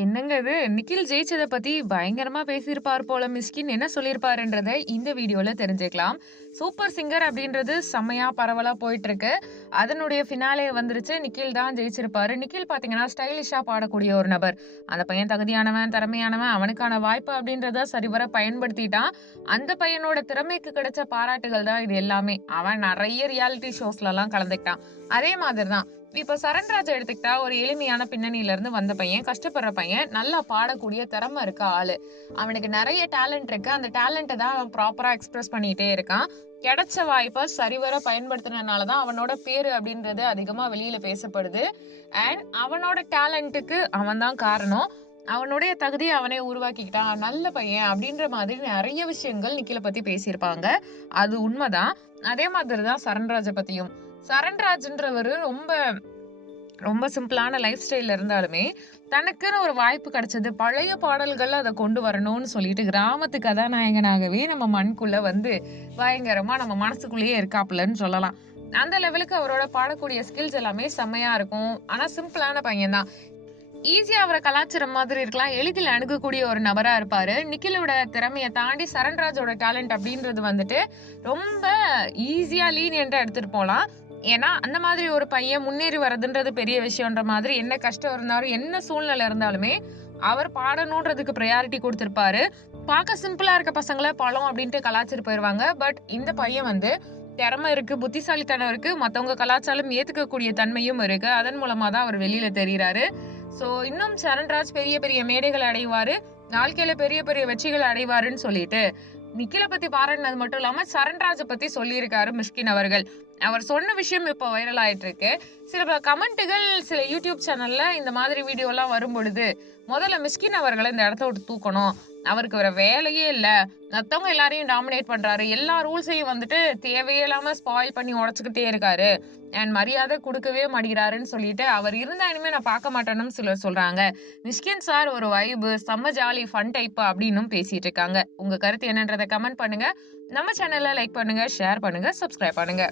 என்னங்க இது? நிக்கில் ஜெயிச்சதை பத்தி பயங்கரமா பேசியிருப்பார் போல மிஸ்கின். என்ன சொல்லியிருப்பாருன்றத இந்த வீடியோல தெரிஞ்சுக்கலாம். சூப்பர் சிங்கர் அப்படின்றது செம்மையா பரவலா போயிட்டு இருக்கு அதனுடைய ஃபினாலே வந்துருச்சு. நிக்கில் தான் ஜெயிச்சிருப்பாரு. நிக்கில் பாத்தீங்கன்னா ஸ்டைலிஷா பாடக்கூடிய ஒரு நபர். அந்த பையன் தகுதியானவன் திறமையானவன் அவனுக்கான வாய்ப்பு அப்படின்றத சரிவர பயன்படுத்திட்டான். அந்த பையனோட திறமைக்கு கிடைச்ச பாராட்டுகள் தான் இது எல்லாமே. அவன் நிறைய ரியாலிட்டி ஷோஸ்ல எல்லாம் கலந்துக்கிட்டான். அதே மாதிரி தான் இப்போ சரண்ராஜ் எடுத்துக்கிட்டா ஒரு எளிமையான பின்னணியில இருந்து வந்த பையன் கஷ்டப்படுற பையன் நல்லா பாடக்கூடிய திறமை இருக்க ஆளு. அவனுக்கு நிறைய டேலண்ட் இருக்கு. அந்த டேலண்ட்டை தான் அவன் ப்ராப்பரா எக்ஸ்பிரஸ் பண்ணிட்டே இருக்கான். கிடைச்ச வாய்ப்பை சரிவர பயன்படுத்தினதுனால தான் அவனோட பேரு அப்படின்றது அதிகமா வெளியில பேசப்படுது. அண்ட் அவனோட டேலண்ட்டுக்கு அவன் தான் காரணம். அவனுடைய தகுதியை அவனே உருவாக்கிக்கிட்டான். நல்ல பையன் அப்படின்ற மாதிரி நிறைய விஷயங்கள் நிக்கில பத்தி பேசியிருப்பாங்க. அது உண்மைதான். அதே மாதிரி தான் சரண்ராஜை பத்தியும். சரண்ராஜ்ன்றவர் ரொம்ப ரொம்ப சிம்பிளான லைஃப் ஸ்டைல்ல இருந்தாலுமே தனக்குன்னு ஒரு வாய்ப்பு கிடைச்சது பழைய பாடல்கள் அதை கொண்டு வரணும்னு சொல்லிட்டு கிராமத்து கதாநாயகனாகவே நம்ம மண்குள்ள வந்து பயங்கரமா நம்ம மனசுக்குள்ளேயே இருக்காப்புலன்னு சொல்லலாம். அந்த லெவலுக்கு அவரோட பாடக்கூடிய ஸ்கில்ஸ் எல்லாமே செம்மையா இருக்கும். ஆனா சிம்பிளான பையன்தான். ஈஸியாக அவரை கலாச்சாரம் மாதிரி இருக்கலாம். எளிதில் அணுகக்கூடிய ஒரு நபராக இருப்பார். நிக்கிலோட திறமையை தாண்டி சரண்ராஜோட டேலண்ட் அப்படின்றது வந்துட்டு ரொம்ப ஈஸியாக லீனியண்ட்டாக எடுத்துகிட்டு போகலாம் ஏன்னா அந்த மாதிரி ஒரு பையன் முன்னேறி வர்றதுன்றது பெரிய விஷயம்ன்ற மாதிரி என்ன கஷ்டம் இருந்தாலும் என்ன சூழ்நிலை இருந்தாலுமே அவர் பாடணுன்றதுக்கு ப்ரையாரிட்டி கொடுத்துருப்பாரு. பார்க்க சிம்பிளா இருக்க பசங்களை பழம் அப்படின்ட்டு கலாச்சிட்டு போயிடுவாங்க பட் இந்த பையன் வந்து திறமை இருக்கு புத்திசாலித்தனம் இருக்கு மற்றவங்க கலாச்சாரம் ஏத்துக்கக்கூடிய தன்மையும் இருக்கு. அதன் மூலமா தான் அவர் வெளியில தெரிகிறாரு ஸோ இன்னும் சரண்ராஜ் பெரிய பெரிய மேடைகளை அடைவாரு. வாழ்க்கையில பெரிய பெரிய வெற்றிகளை அடைவாருன்னு சொல்லிட்டு. நிக்கில பத்தி பாராட்டினது மட்டும் இல்லாம சரண்ராஜை பத்தி சொல்லியிருக்காரு மிஷ்கின் அவர்கள். அவர் சொன்ன விஷயம் இப்போ வைரல் ஆயிட்டு இருக்கு சில பல கமெண்ட்டுகள் சில யூடியூப் சேனல்ல இந்த மாதிரி வீடியோ எல்லாம் வரும் பொழுது முதல்ல மிஸ்கின் அவர்களை இந்த இடத்த விட்டு தூக்கணும். அவருக்கு வேற வேலையே இல்லை. மற்றவங்க எல்லாரையும் டாமினேட் பண்றாரு. எல்லா ரூல்ஸையும் வந்துட்டு தேவையில்லாம ஸ்பாயில் பண்ணி உடச்சுக்கிட்டே இருக்காரு. அண்ட் மரியாதை கொடுக்கவே மாட்டேங்கிறாருன்னு சொல்லிட்டு அவர் இருந்தா இனிமே நான் பார்க்க மாட்டேன்னு சிலர் சொல்றாங்க. மிஸ்கின் சார் ஒரு வைபு செம்ம ஜாலி ஃபன் டைப் அப்படின்னும் பேசிட்டு இருக்காங்க. உங்க கருத்து என்னன்றதை கமெண்ட் பண்ணுங்க. நம்ம சேனல்ல லைக் பண்ணுங்க ஷேர் பண்ணுங்க சப்ஸ்கிரைப் பண்ணுங்க.